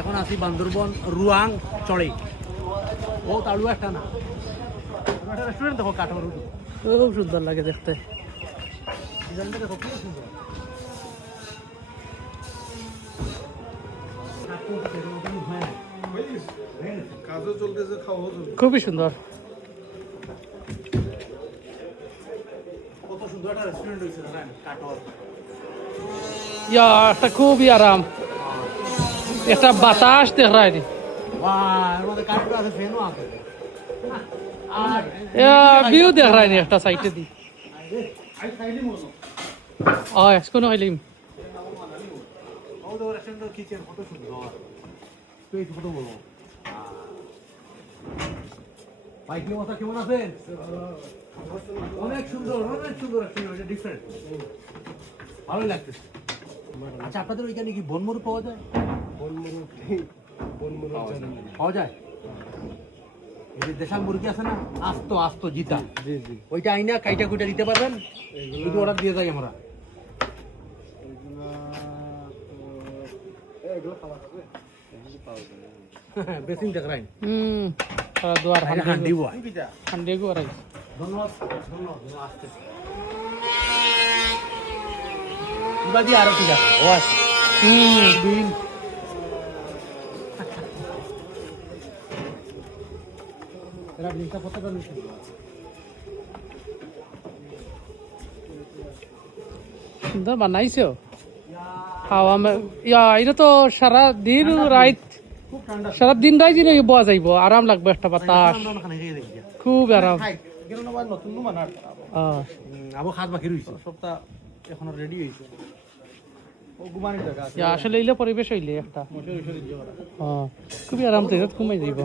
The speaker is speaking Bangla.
এখন আছি বান্দরবন রুয়াং চড়ে। ও তালু একটা না একটা রেস্টুরেন্ট দেখো কাঠমারু খুব সুন্দর লাগে দেখতে। ডিজাইনটা দেখো কি সুন্দর। কাজও চলতেছে, খাওয়াও চলতেছে। খুবই সুন্দর। কত সুন্দর একটা রেস্টুরেন্ট হয়েছে জানেন কাঠর। ইয়া একটা খুবই আরাম, একটা বাতাস দেখায় নি। বাহ এর মধ্যে কারেন্টও আছে, ফ্যানও আছে। আর ভিউ দেখায় নি একটা সাইডে দি। আই খাইলি মনো এসকনো হইলিম। ও তো রেস্টুরেন্টের কিচেন কত সুন্দর। তুই কত বলবো ভাই, কি অবস্থা, কেমন আছেন? অনেক সুন্দর রেস্টুরেন্ট, ডিফারেন্ট, ভালোই লাগতেছে। আচ্ছা, আপনাদের ওইখানে কি বনমরু পাওয়া যায়? বনমরু পাওয়া যায়। এই যে দেশাল মুরগি আছে না, আস্ত জিতা, জি জি, ওইটা আইনা কাইটা কুইটা দিতে পারবেন? এইগুলো অর্ডার দিয়ে যাই আমরা। এগুলো খাওয়া যাবে, এগুলো পাওয়া যাবে। বেসিং দেখাই দুয়ার হান্ডি বয়। হান্ডি গো রাইস। ধন্যবাদ আসতেছি। বাদি আরো ঠিক আছে, ও আছে বিন। এরা বিনটা কত করে নিচ্ছেন? সুন্দর বানাইছো খাওয়া। এটা তো সারা দিন রাত, খুব ঠান্ডা, সারা দিন রাত জিনে বয়া যাইব, আরাম লাগবে, একটা বাতাস, খুব আরাম। নতুন মানার আবো খাস বাকি রইছে, সপ্তাহ এখন রেডি হয়েছে। ও ঘুমানোর জায়গা আছে, আসলে এইলে পরিবেশ হইলে একটা মশারি খুবই আরাম, তো কমে যাইব।